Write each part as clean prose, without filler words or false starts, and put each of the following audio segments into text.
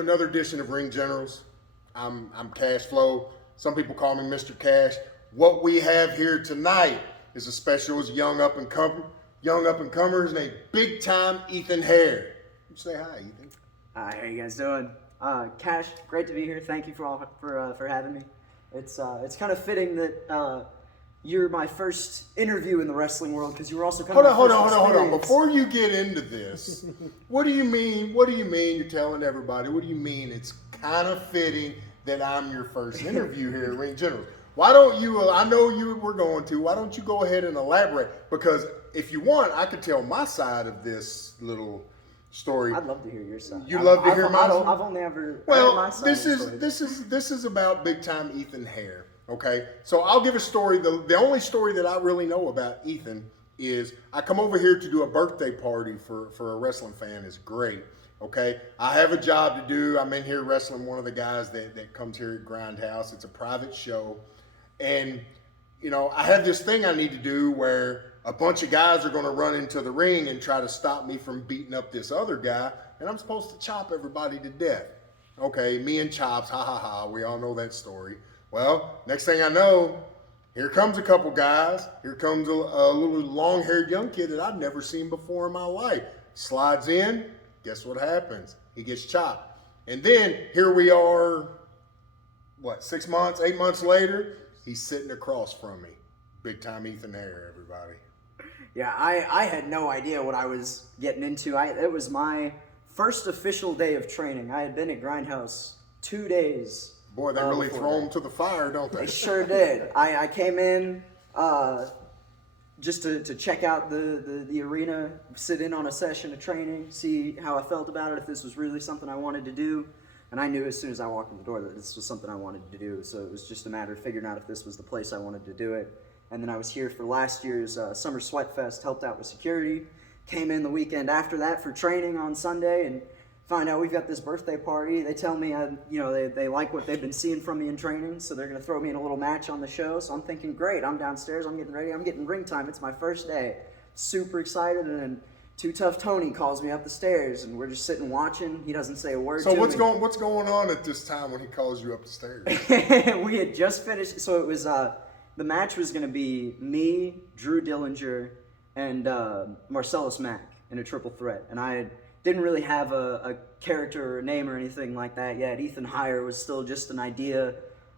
to another edition of Ring Generals. I'm CA Hflo. Some people call me Mr. Cash. What we have here tonight is a special young up and comers named Big Time Ethan Heyre. You say hi, Ethan. Hi, how you guys doing? Cash, great to be here. Thank you for having me. It's kind of fitting that you're my first interview in the wrestling world because you were also kind of hold on. Before you get into this, what do you mean? What do you mean? You're telling everybody. What do you mean? It's kind of fitting that I'm your first interview here at Ring Generals. Why don't you? I know you were going to. Why don't you go ahead and elaborate? Because if you want, I could tell my side of this little story. I'd love to hear your side. You love to hear my side? I've only ever well, heard my side. This is about Big Time Ethan Heyre. Okay, so I'll give a story. The only story that I really know about Ethan is I come over here to do a birthday party for a wrestling fan. Is great. Okay, I have a job to do. I'm in here wrestling one of the guys that comes here at Grindhouse. It's a private show, and you know I have this thing I need to do where a bunch of guys are going to run into the ring and try to stop me from beating up this other guy, and I'm supposed to chop everybody to death. Okay, me and Chops, ha ha ha. We all know that story. Well, next thing I know, here comes a couple guys. Here comes a little long-haired young kid that I've never seen before in my life. Slides in. Guess what happens? He gets chopped. And then here we are, 6 months, 8 months later, he's sitting across from me. Big Time Ethan Heyre, everybody. Yeah, I had no idea what I was getting into. It was my first official day of training. I had been at Grindhouse 2 days. Boy, they really throw them to the fire, don't they? They sure did. I came in just to check out the arena, sit in on a session of training, see how I felt about it, if this was really something I wanted to do. And I knew as soon as I walked in the door that this was something I wanted to do. So it was just a matter of figuring out if this was the place I wanted to do it. And then I was here for last year's Summer Sweat Fest, helped out with security. Came in the weekend after that for training on Sunday and find out we've got this birthday party. They tell me, they like what they've been seeing from me in training, so they're going to throw me in a little match on the show. So I'm thinking, great, I'm downstairs, I'm getting ready, I'm getting ring time. It's my first day. Super excited, and then Too Tough Tony calls me up the stairs, and we're just sitting watching. He doesn't say a word to me. So what's going on at this time when he calls you up the stairs? We had just finished, so it was, the match was going to be me, Drew Dillinger, and Marcellus Mack in a triple threat. And I didn't really have a character or a name or anything like that yet. Ethan Heyre was still just an idea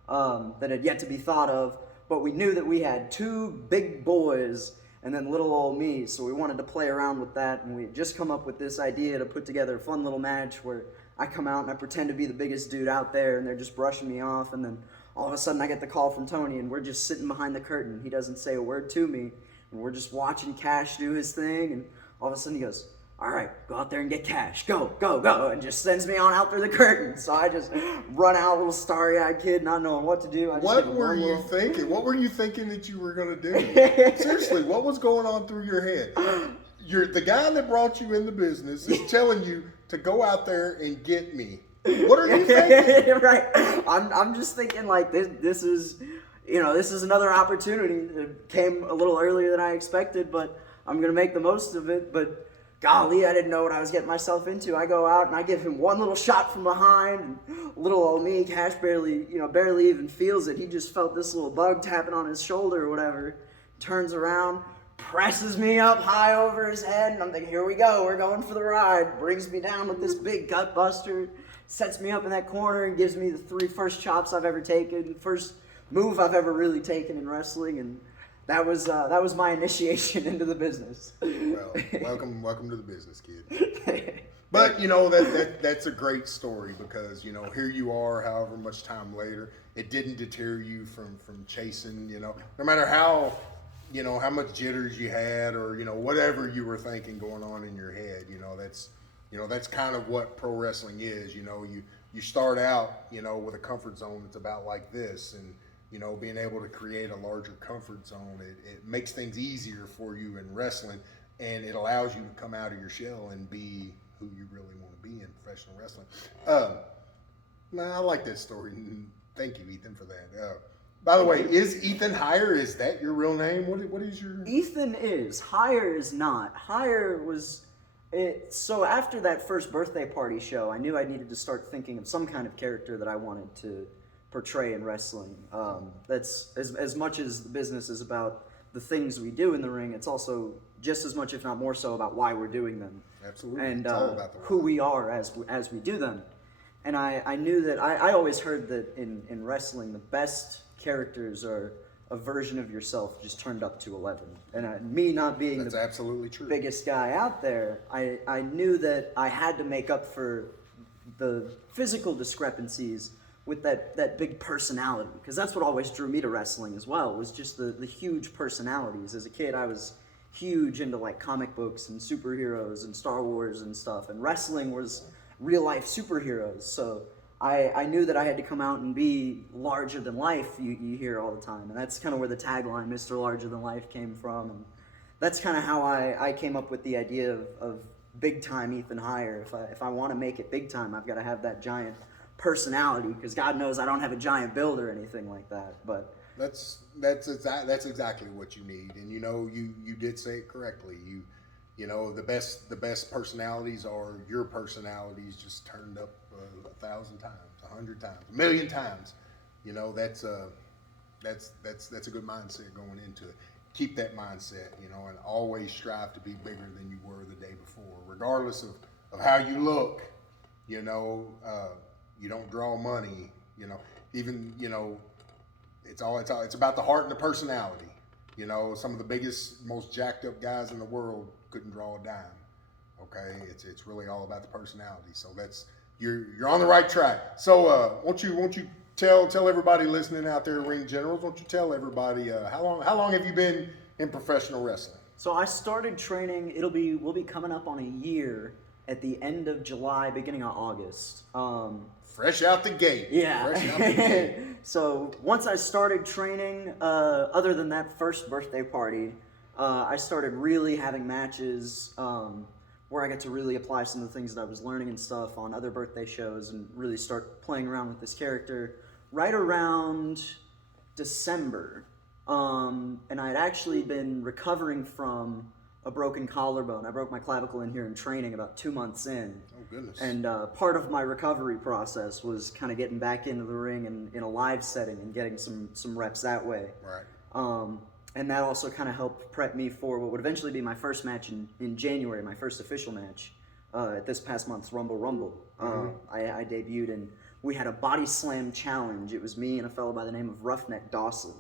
that had yet to be thought of. But we knew that we had two big boys and then little old me, so we wanted to play around with that. And we had just come up with this idea to put together a fun little match where I come out and I pretend to be the biggest dude out there, and they're just brushing me off. And then all of a sudden I get the call from Tony, and we're just sitting behind the curtain. He doesn't say a word to me, and we're just watching Cash do his thing. And all of a sudden he goes, "All right, go out there and get Cash. Go, go, go," and just sends me on out through the curtain. So I just run out, little starry-eyed kid, not knowing what to do. What were you thinking? What were you thinking that you were going to do? Seriously, what was going on through your head? The guy that brought you in the business is telling you to go out there and get me. What are you thinking? Right. I'm just thinking like this is another opportunity. It came a little earlier than I expected, but I'm going to make the most of it. But golly, I didn't know what I was getting myself into. I go out and I give him one little shot from behind, and little old me, Cash barely even feels it. He just felt this little bug tapping on his shoulder or whatever. Turns around, presses me up high over his head, and I'm thinking, here we go, we're going for the ride. Brings me down with this big gut buster, sets me up in that corner and gives me the first chops I've ever taken, first move I've ever really taken in wrestling, and that was my initiation into the business. Well, welcome to the business, kid. But that's a great story because here you are, however much time later, it didn't deter you from chasing. No matter how much jitters you had or whatever you were thinking going on in your head. That's kind of what pro wrestling is. You start out with a comfort zone that's about like this, and being able to create a larger comfort zone, it makes things easier for you in wrestling, and it allows you to come out of your shell and be who you really want to be in professional wrestling. I like that story. Thank you, Ethan, for that. By the way, is Ethan Heyre, is that your real name? What is your... Ethan is. Heyre is not. Heyre was So after that first birthday party show, I knew I needed to start thinking of some kind of character that I wanted to portray in wrestling. That's as much as the business is about the things we do in the ring, it's also just as much, if not more so, about why we're doing them. Absolutely. And it's all about the who we are as we do them. And I knew that I always heard that in wrestling, the best characters are a version of yourself just turned up to 11. And me not being That's absolutely true. biggest guy out there, I knew that I had to make up for the physical discrepancies with that big personality, because that's what always drew me to wrestling as well, was just the huge personalities. As a kid, I was huge into like comic books and superheroes and Star Wars and stuff, and wrestling was real life superheroes. So I knew that I had to come out and be larger than life, you hear all the time. And that's kind of where the tagline, Mr. Larger Than Life, came from. And that's kind of how I came up with the idea of big time Ethan Heyre. If I want to make it big time, I've got to have that giant personality, because God knows I don't have a giant build or anything like that. But that's exactly what you need. And you did say it correctly. You know, the best personalities are your personalities just turned up 1,000 times, 100 times, 1,000,000 times. You know, that's a good mindset going into it. Keep that mindset, and always strive to be bigger than you were the day before, regardless of how you look. You don't draw money. It's about the heart and the personality. Some of the biggest, most jacked up guys in the world couldn't draw a dime. Okay, it's really all about the personality. So you're on the right track. So won't you tell everybody listening out there, Ring Generals? Won't you tell everybody how long have you been in professional wrestling? So I started training. We'll be coming up on a year at the end of July, beginning of August. Fresh out the gate. Yeah. Fresh out the gate. So once I started training, other than that first birthday party, I started really having matches where I got to really apply some of the things that I was learning and stuff on other birthday shows and really start playing around with this character right around December. And I had actually been recovering from a broken collarbone. I broke my clavicle in here in training about 2 months in. Oh, goodness. And part of my recovery process was kind of getting back into the ring and in a live setting and getting some reps that way. Right. And that also kind of helped prep me for what would eventually be my first match in January, my first official match at this past month's Rumble. I debuted, and we had a body slam challenge. It was me and a fellow by the name of Roughneck Dawson,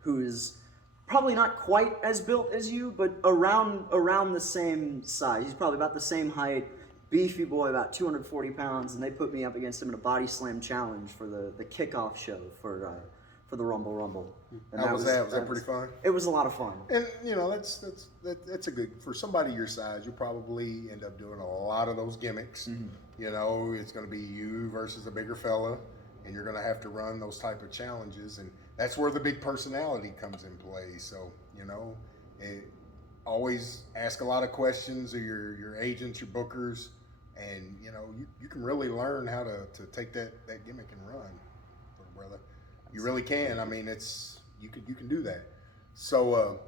who's probably not quite as built as you, but around the same size. He's probably about the same height, beefy boy, about 240 pounds, and they put me up against him in a body slam challenge for the kickoff show for the Rumble. And How was that? Was that pretty fun? It was a lot of fun. And that's a good, for somebody your size. You probably end up doing a lot of those gimmicks. Mm-hmm. It's going to be you versus a bigger fella, and you're going to have to run those type of challenges, and that's where the big personality comes in play. So always ask a lot of questions of your agents, your bookers, and you can really learn how to take that gimmick and run, brother. You really can. I mean, you can do that. So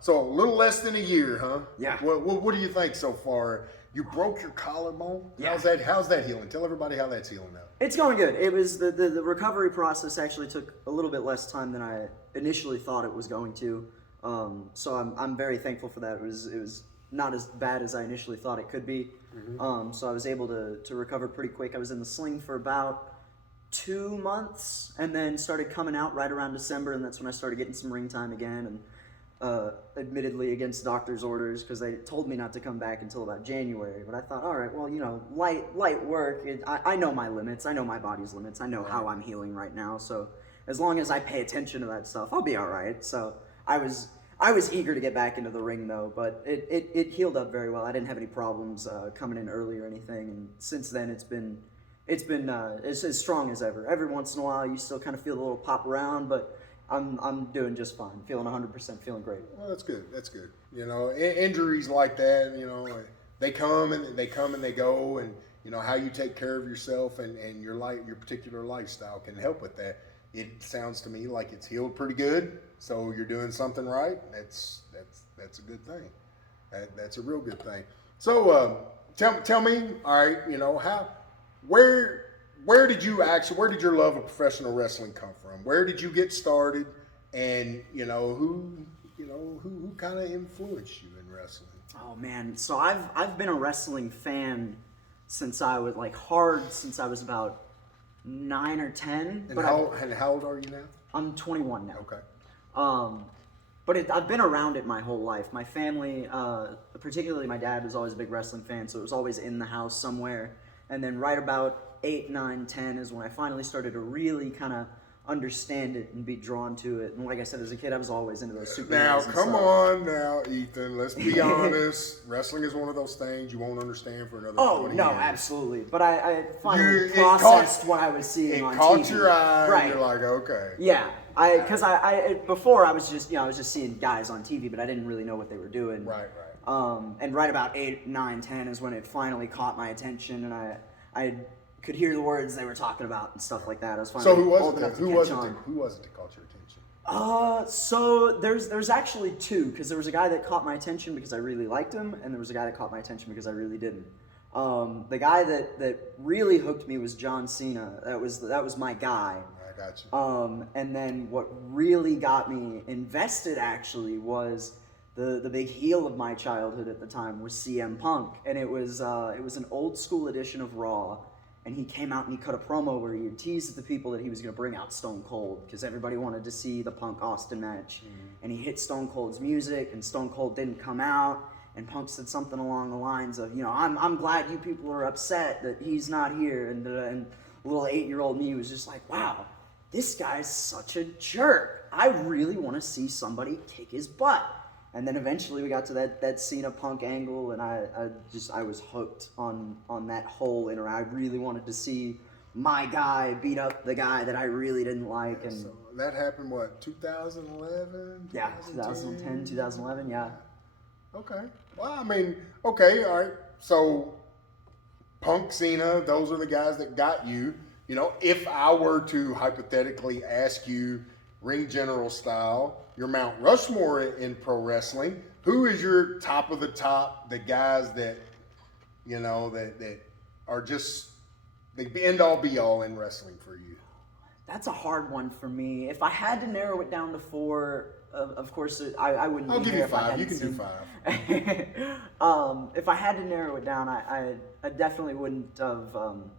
so a little less than a year, huh? Yeah. What do you think so far? You broke your collarbone. Yeah. How's that healing? Tell everybody how that's healing up. It's going good. It was the recovery process actually took a little bit less time than I initially thought it was going to. So I'm very thankful for that. It was not as bad as I initially thought it could be. Mm-hmm. So I was able to recover pretty quick. I was in the sling for about 2 months and then started coming out right around December, and that's when I started getting some ring time again, and admittedly against doctor's orders, because they told me not to come back until about January. But I thought, all right, well, light work. I know my limits. I know my body's limits. I know how I'm healing right now. So as long as I pay attention to that stuff, I'll be all right. So I was eager to get back into the ring though, but it healed up very well. I didn't have any problems coming in early or anything, and since then it's been it's as strong as ever. Every once in a while you still kind of feel a little pop around, but I'm doing just fine. Feeling 100%, feeling great. Well, that's good. That's good. Injuries like that, they come and they go, and how you take care of yourself and your particular lifestyle can help with that. It sounds to me like it's healed pretty good, so you're doing something right. That's a good thing. That's a real good thing. So tell me, all right, where where did your love of professional wrestling come from? Where did you get started, and who kind of influenced you in wrestling? Oh man, so I've been a wrestling fan since I was since I was about 9 or 10. And how old are you now? I'm 21 now. Okay. But I've been around it my whole life. My family, particularly my dad, was always a big wrestling fan, so it was always in the house somewhere. And then right about 8, 9, 10 is when I finally started to really kind of understand it and be drawn to it. And like I said, as a kid, I was always into those superheroes. Now, come on now, Ethan. Let's be honest. Wrestling is one of those things you won't understand for another 20 no, years. absolutely. But I finally processed what I was seeing on TV. It caught your eye, right. And you're like, okay. Yeah, because before I was just seeing guys on TV, but I didn't really know what they were doing. Right. And right about 8, 9, 10 is when it finally caught my attention, and I could hear the words they were talking about and stuff like that. I was finally old enough to catch on. Who was it that caught your attention? So there's actually two, because there was a guy that caught my attention because I really liked him, and there was a guy that caught my attention because I really didn't. The guy that really hooked me was John Cena. That was my guy. I got you. And then what really got me invested actually was the big heel of my childhood at the time was CM Punk, and it was an old school edition of Raw. And he came out and he cut a promo where he had teased the people that he was going to bring out Stone Cold because everybody wanted to see the Punk-Austin match. Mm-hmm. And he hit Stone Cold's music, and Stone Cold didn't come out. And Punk said something along the lines of, I'm glad you people are upset that he's not here. And little 8-year-old me was just like, wow, this guy's such a jerk. I really want to see somebody kick his butt. And then eventually we got to that Cena Punk angle, and I was hooked on that whole interaction. I really wanted to see my guy beat up the guy that I really didn't like. And so that happened, 2011? Yeah, 2010, 2011, yeah. Okay. Well, okay, all right. So Punk, Cena, those are the guys that got you. If I were to hypothetically ask you, ring general style, your Mount Rushmore in pro wrestling, who is your top of the top, the guys that that are just the end all be all in wrestling for you? That's a hard one for me. If I had to narrow it down to 4, of course I wouldn't. I'll give you 5. You can do 5. If I had to narrow it down, I definitely wouldn't have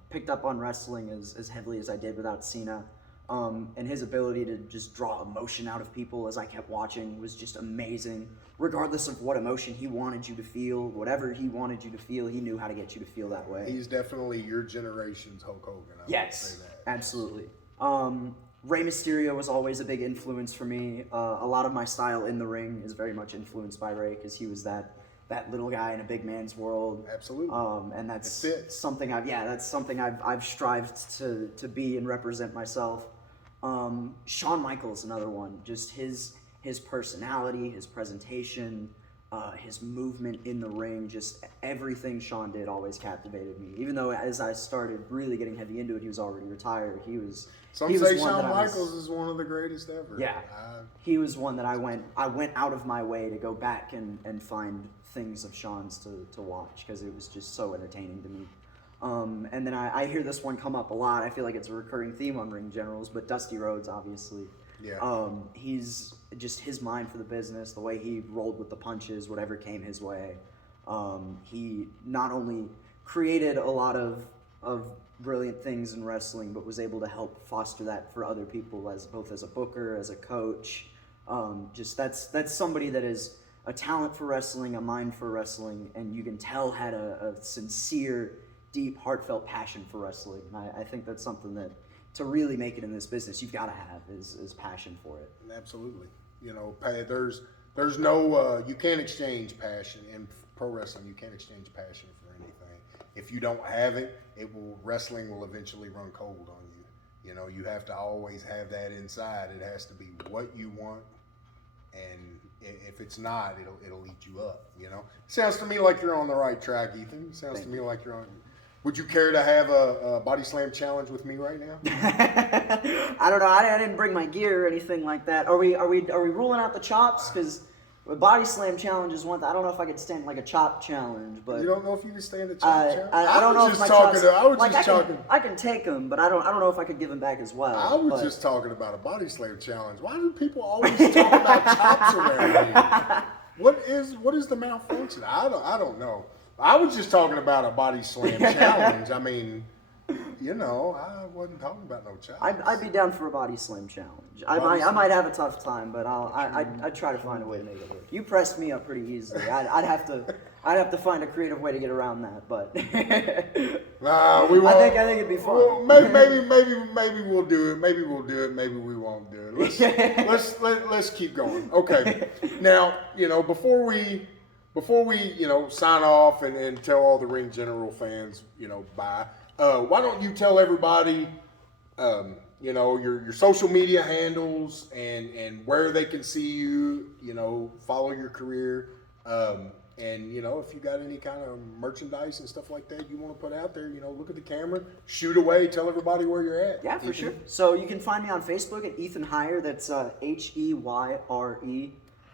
picked up on wrestling as heavily as I did without Cena. And his ability to just draw emotion out of people as I kept watching was just amazing. Regardless of what emotion he wanted you to feel, whatever he wanted you to feel, he knew how to get you to feel that way. He's definitely your generation's Hulk Hogan. Yes, would say that. Absolutely. Rey Mysterio was always a big influence for me. A lot of my style in the ring is very much influenced by Rey because he was that little guy in a big man's world. Absolutely. And that's something I've strived to be and represent myself. Shawn Michaels, another one. Just his personality, his presentation, his movement in the ring, just everything Shawn did always captivated me. Even though as I started really getting heavy into it, he was already retired. Some say Shawn Michaels is one of the greatest ever. Yeah, he was one that I went out of my way to go back and find things of Shawn's to watch because it was just so entertaining to me. And then I hear this one come up a lot. I feel like it's a recurring theme on Ring Generals, but Dusty Rhodes, obviously. Yeah. He's just his mind for the business, the way he rolled with the punches, whatever came his way. He not only created a lot of brilliant things in wrestling, but was able to help foster that for other people both as a booker, as a coach. Just that's somebody that is a talent for wrestling, a mind for wrestling, and you can tell had a sincere, deep, heartfelt passion for wrestling. And I think that's something that to really make it in this business, you've got to have is passion for it. Absolutely. There's no you can't exchange passion in pro wrestling. You can't exchange passion for anything. If you don't have it, wrestling will eventually run cold on you. You have to always have that inside. It has to be what you want, and if it's not, it'll eat you up. Sounds to me like you're on the right track, Ethan. Sounds to me like you're on. Would you care to have a body slam challenge with me right now? I don't know. I didn't bring my gear or anything like that. Are we ruling out the chops? Because A body slam challenge is one. I don't know if I could stand like a chop challenge, but You don't know if you can stand a chop challenge? I don't know was if my just talking. chops. I was Like just talking. I can take them, but I don't know if I could give them back as well. I was but- just talking about a body slam challenge. Why do people always talk about chops around here? What is the malfunction? I don't know. I was just talking about a body slam challenge. I mean, I wasn't talking about no chops. I'd be down for a body slam challenge. I might have a tough time, but I'd try to find a way to make it work. You pressed me up pretty easily. I'd have to find a creative way to get around that, but Nah, we won't. I think it'd be fun. Well, maybe we'll do it. Maybe we'll do it. Maybe we won't do it. Let's keep going. Okay. Now, before we sign off and tell all the Ring General fans, bye. Why don't you tell everybody, your social media handles and where they can see you, follow your career, and if you got any kind of merchandise and stuff like that you want to put out there, look at the camera, shoot away, tell everybody where you're at. Yeah, for sure. So you can find me on Facebook at Ethan Heyre. That's Heyre.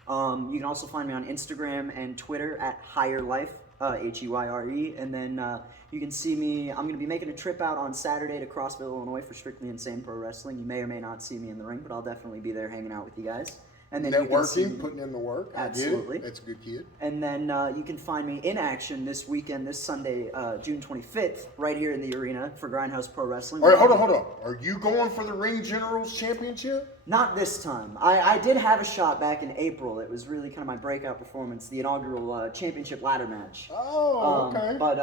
You can also find me on Instagram and Twitter at Higher Life, Heyre, and then you can see me. I'm going to be making a trip out on Saturday to Crossville, Illinois for Strictly Insane Pro Wrestling. You may or may not see me in the ring, but I'll definitely be there hanging out with you guys. And then Networking, putting in the work. Absolutely. That's a good kid. And then you can find me in action this weekend, this Sunday, June 25th, right here in the arena for Grindhouse Pro Wrestling. All right, hold on. Are you going for the Ring Generals Championship? Not this time. I did have a shot back in April. It was really kind of my breakout performance, the inaugural championship ladder match. Oh, okay. But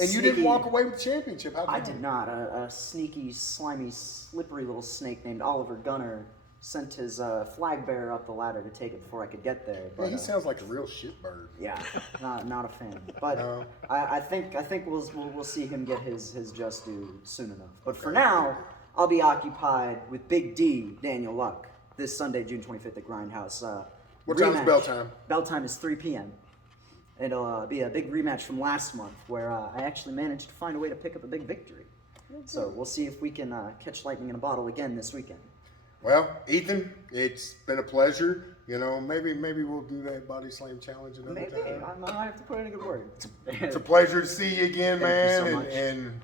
and you didn't walk away with the championship. How come? I did not. A sneaky, slimy, slippery little snake named Oliver Gunner sent his flag bearer up the ladder to take it before I could get there. But, he sounds like a real shitbird. Yeah, not a fan. But No. I think we'll see him get his just due soon enough. But for now, I'll be occupied with Big D, Daniel Luck, this Sunday, June 25th at Grindhouse. What time is rematch. bell time? Bell time is 3 p.m. It'll be a big rematch from last month where I actually managed to find a way to pick up a big victory. So we'll see if we can catch lightning in a bottle again this weekend. Well, Ethan, it's been a pleasure. Maybe we'll do that body slam challenge another Maybe. time. I might have to put in a good word. It's a pleasure to see you again, Thank you man. so much. And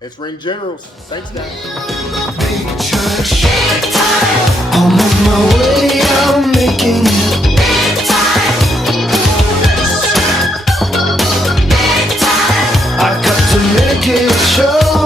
it's Ring Generals. Thanks, guys. Big church. I'm on my way, I'm making it. I got to make it show.